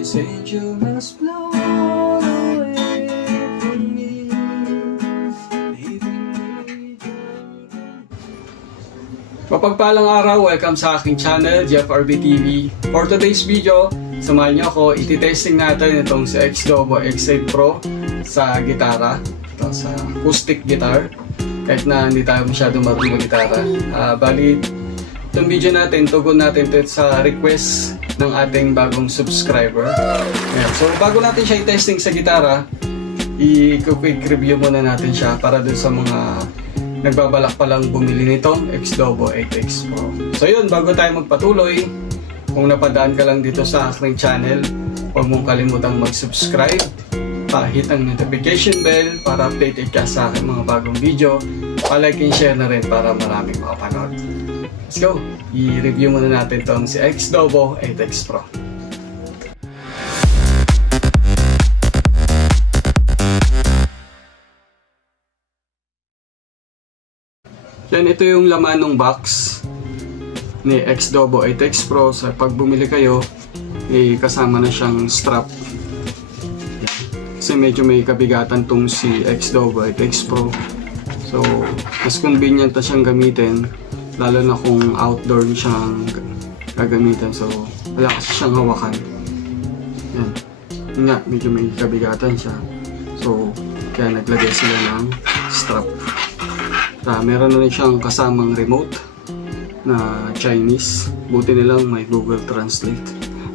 This angel has blown away from me, leaving me down. Mapagpalang araw, welcome sa aking channel, Jeff RB TV. For today's video, samahan niyo ako, iti-testing natin itong si X-Dobo X8 Pro sa gitara. Ito sa acoustic guitar. Kahit na hindi tayo masyado marunong mag-gitara. Bali, itong video natin, tugon natin ito sa request ng ating bagong subscriber. Ayan. So, bago natin siya i-testing sa gitara, i-quick review muna natin siya para dun sa mga nagbabalak palang bumili nitong X-Dobo 8X Pro. So yun, bago tayo magpatuloy, kung napadaan ka lang dito sa aking channel, huwag mong kalimutang mag-subscribe, pa-hit ang notification bell para updated ka sa aking mga bagong video, pa-like and share na rin para maraming makapanood. Let's go! I-review muna natin itong si X-Dobo 8X Pro. Yan, ito yung laman ng box ni X-Dobo 8X Pro. So, pag bumili kayo, kasama na siyang strap. Kasi medyo may kabigatan tong si X-Dobo 8X Pro. So, mas convenient na siyang gamitin. Lalo na kung outdoor siyang gagamitan. So, wala kasi siyang hawakan. Yan. Yun nga, medyo may kabigatan siya. So, kaya naglagay sila ng strap. Meron na rin siyang kasamang remote na Chinese. Buti nilang may Google Translate.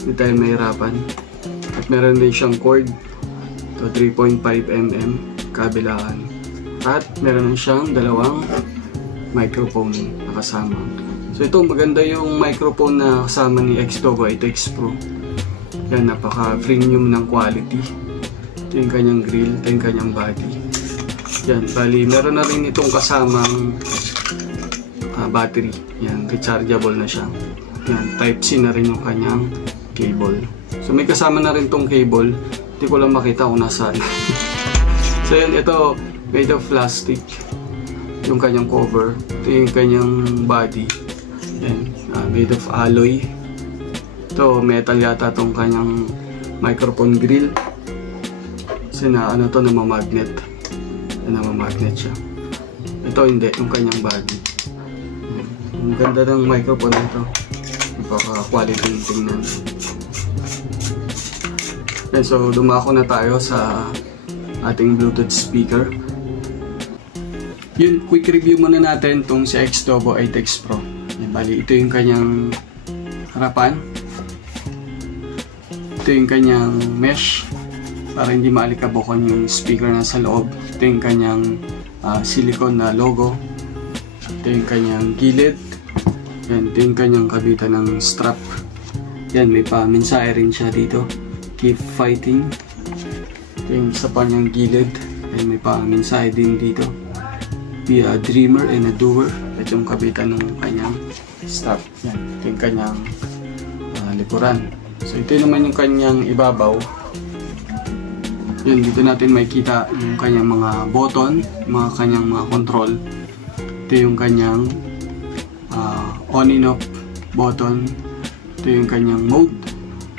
Hindi tayo mahirapan. At meron din siyang cord. Ito, 3.5mm kabilaan. At meron din siyang dalawang microphone na kasama. So ito, maganda yung microphone na kasama ni X-Dobo 8X Pro. Yan, napaka-premium ng quality. Ito yung kanyang grill, ito yung kanyang body. Yan, bali, meron na rin itong kasamang battery. Yan, rechargeable na siya. Yan, Type-C na rin yung kanyang cable. So may kasama na rin itong cable. Hindi ko lang makita kung nasaan. So yan, ito, made of plastic. Yung kanyang cover. Ito yung kanyang body. Yan, made of alloy. Ito, metal yata itong kanyang microphone grill. Kasi na, ano to, namamagnet. Namamagnet siya. Ito hindi, yung kanyang body. Ang ganda ng microphone nito. Napaka-quality yung tingnan. Okay, so dumako na tayo sa ating Bluetooth speaker. Yun, quick review muna natin itong si X-Dobo 8X Pro. Yan, bali, ito yung kanyang harapan. Ito yung kanyang mesh para hindi maalikabukan yung speaker na sa loob. Ito yung kanyang silicone na logo. Ito yung kanyang gilid. Yan, ito yung kanyang kabitan ng strap. Yan, may pa-mensahe rin siya dito. Keep fighting. Ito yung sa kanyang gilid. Yan, may pa-mensahe din dito. Be a dreamer and a doer. At yung kabitan ng kanyang strap. Yan, ito yung kanyang likuran. So ito naman yung kanyang ibabaw. Yun, dito natin makikita yung kanyang mga button, mga kanyang mga control. Ito yung kanyang on and off button. Ito yung kanyang mode.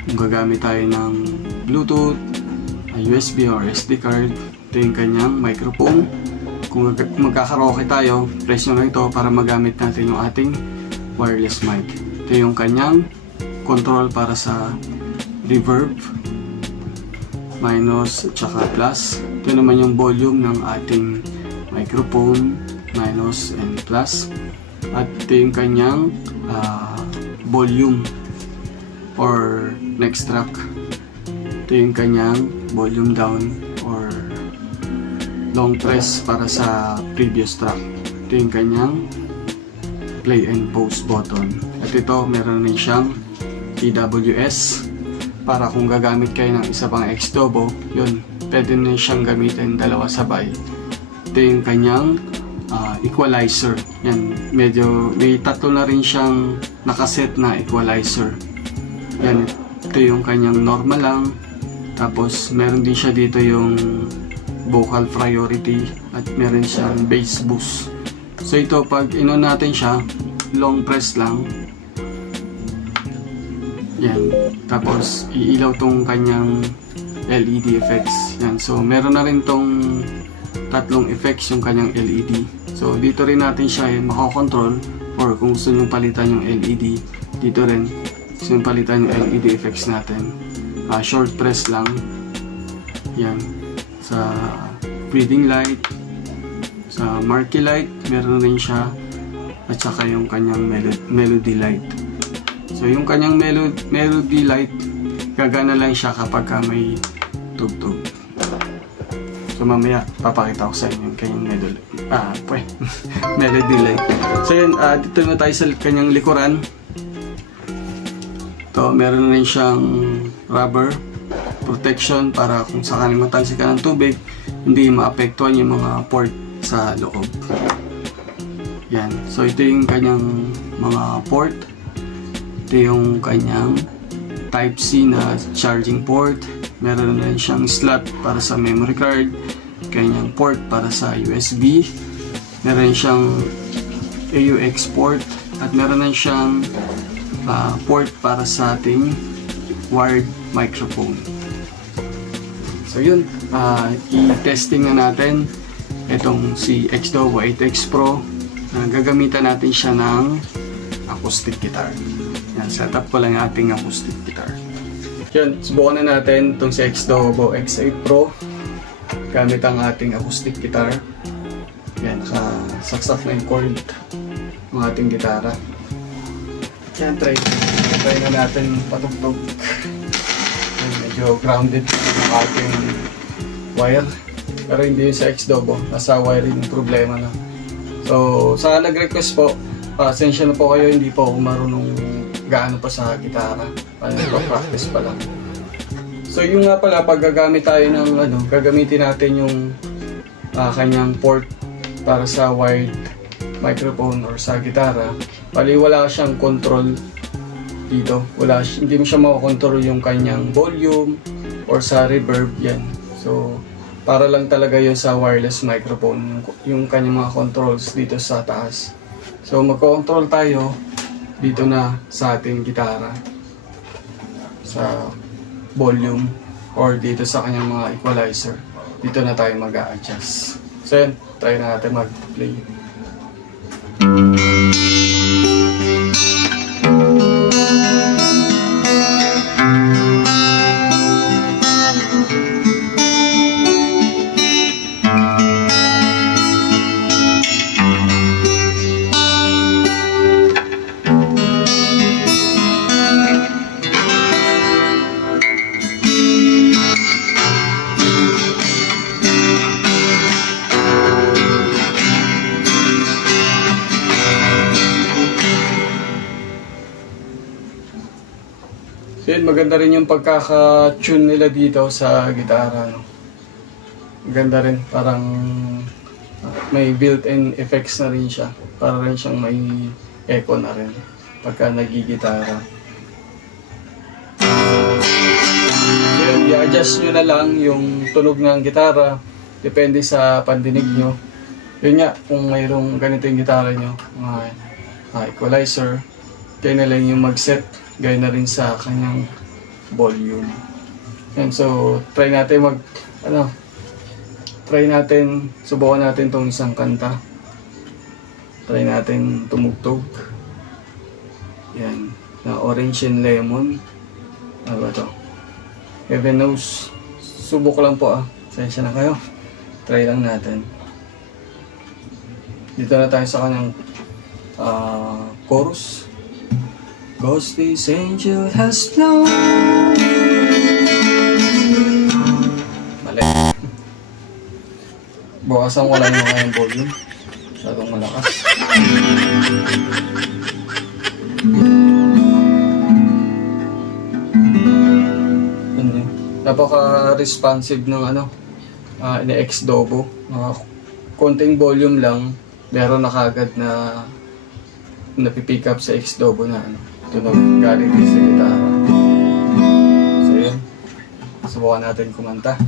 Kung gagamit tayo ng Bluetooth, USB or SD card. Ito yung kanyang microphone. Kung magkakaraoke tayo, press nyo lang ito para magamit natin yung ating wireless mic. Ito yung kanyang control para sa reverb, minus at saka plus. Ito naman yung volume ng ating microphone, minus and plus. At ito yung kanyang volume or next track. Ito yung kanyang volume down or long press para sa previous track. Ito yung kanyang play and pause button. At ito, meron rin siyang TWS para kung gagamit kayo ng isa pang X-Dobo, yun, pwede na siyang gamitin dalawa sabay. Ito yung kanyang equalizer. Yan, medyo may tatlo na rin siyang nakaset na equalizer. Yan, ito yung kanyang normal lang. Tapos meron din siya dito yung vocal priority at meron siyang bass boost. So ito, pag ino natin siya, long press lang. Yan. Tapos, iilaw tong kanyang LED effects. Yan. So, meron na rin tong tatlong effects yung kanyang LED. So, dito rin natin siya makakontrol, or kung gusto nyo palitan yung LED, dito rin gusto nyo palitan yung LED effects natin. Short press lang. Yan. Sa breathing light, sa marquee light, meron rin siya, at saka yung kanyang melody light. So yung kanyang melody light, gagana lang siya kapag may tugtog. So mamaya papakita ko sa inyo yung kanyang melody light. So yun, dito na tayo sa kanyang likuran. Ito, meron rin siyang rubber protection para kung sakaling matalsik ka ng tubig, hindi maapektuhan yung mga port sa loob. Yan. So ito yung kanyang mga port. Ito yung kanyang Type-C na charging port. Meron rin siyang slot para sa memory card. Kanyang port para sa USB. Meron siyang AUX port. At meron rin siyang port para sa ating wired microphone. So yun, i-testing na natin itong si Xdobo 8X Pro. Gagamitan natin siya ng acoustic guitar. Yan, setup ko lang yung ating acoustic guitar. Yun, subukan na natin itong si Xdobo X8 Pro gamit ang ating acoustic guitar. Yan, nakasaksak na yung cord ng ating gitara. Yan, try na natin patugtog. Yan, medyo grounded yung ating wire. Pero hindi yung sa Xdobo, nasa wiring yung problema na. So, sa nag-request po, pasensya na po kayo, hindi po ako marunong gaano pa sa gitara. Practice pa lang. So, yung nga pala, pag gagamit tayo ng gagamitin natin yung kanyang port para sa wired microphone or sa gitara, pali wala siyang control dito. Hindi mo siya makakontrol yung kanyang volume or sa reverb, yan. So, para lang talaga yun sa wireless microphone, yung kanyang mga controls dito sa taas. So magko-control tayo dito na sa ating gitara, sa volume or dito sa kanyang mga equalizer. Dito na tayo mag-a-adjust. So yun, try na natin mag-play. So yun, maganda rin yung pagkaka-tune nila dito sa gitara, no? Maganda rin, parang may built-in effects na rin siya. Para rin siyang may echo na rin pagka nagigitara. So yun, i-adjust nyo na lang yung tunog ng gitara. Depende sa pandinig nyo. Yun nga, kung mayroong ganito yung gitara nyo, mga equalizer, kayo na lang yung mag-set. Gaya na rin sa kanyang volume. Yan, so try natin subukan natin tong isang kanta. Try natin tumugtog. Yan, na Orange and Lemon. Ano ba to? Heaven Knows. Subok lang po Sensya na kayo. Try lang natin. Dito na tayo sa kanyang chorus. Cause this angel has flown. Mali. Bukasan ko lang yung kanyang volume. Masyadong malakas. Napaka-responsive ng ni Xdobo. Konting volume lang, meron na kagad na napipick up sa Xdobo na tunog galing din sa gitara. So yun, subukan natin kumanta.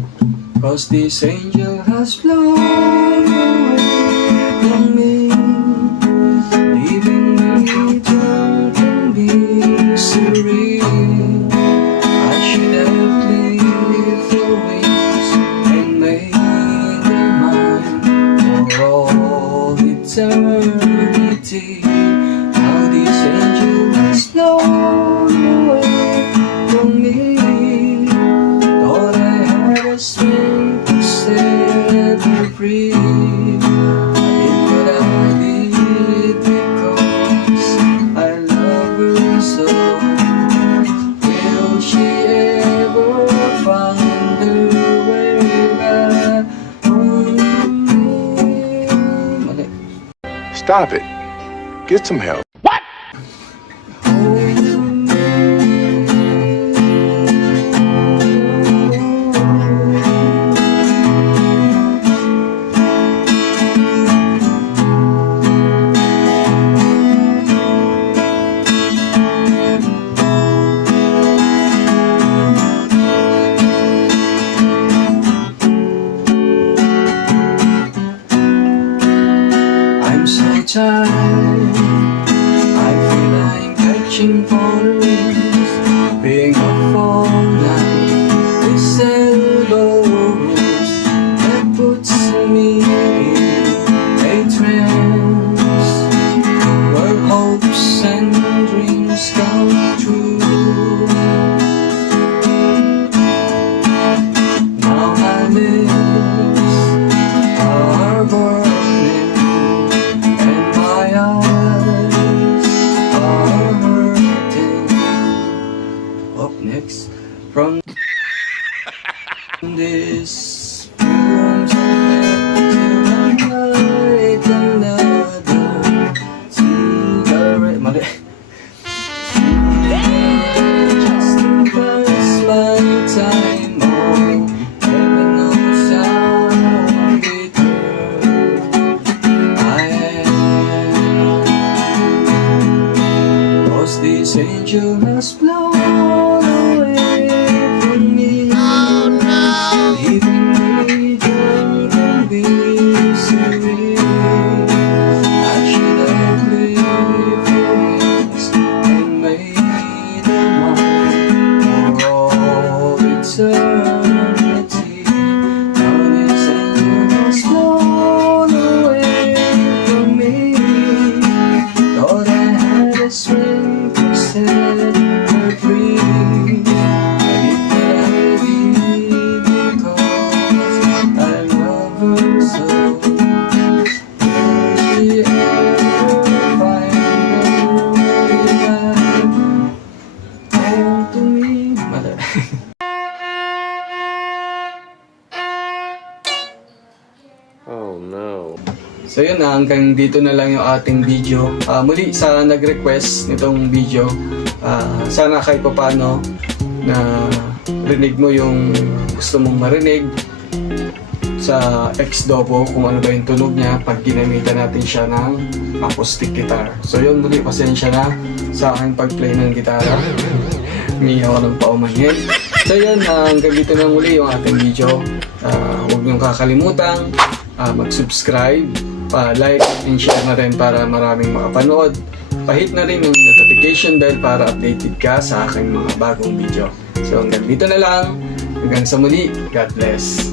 Cause this angel has flown away from me, leaving me drunk in misery. Stop it. Get some help. I'm so tired. I feel like catching for the wings, being up all night. This elbow that puts me in a trance, where hopes and dreams come true. Now my lips are burning and my eyes are hurting. Up next from this room to light another cigarette. Mali. Just to pass my time. Oh, heaven knows how bitter I am. 'Cause this angel has blown away from me. Oh no! Leaving me drunk and misery. I should have lived for once and made a mark for all eternity. Now this angel has blown away from me. Thought I had a strength to set her free. But it cannot be because I love her so. Will she ever find her way back home to me? Mother. Oh no. So yun na, hanggang dito na lang yung ating video. Muli sa nag-request nitong video, sana kahit paano na rinig mo yung gusto mong marinig sa X-Dobo, kung ano ba yung tunog niya pag ginamitan natin siya ng acoustic guitar. So yun, muli pasensya na sa aking pag-play ng gitara. Umiiyak ako ng paumanhin. So yun, hanggang dito na muli yung ating video. Huwag niyong kakalimutan mag-subscribe, pa-like and share na rin para maraming makapanood. Pahit na rin yung notification bell para updated ka sa aking mga bagong video. So hanggang dito na lang. Hanggang sa muli. God bless.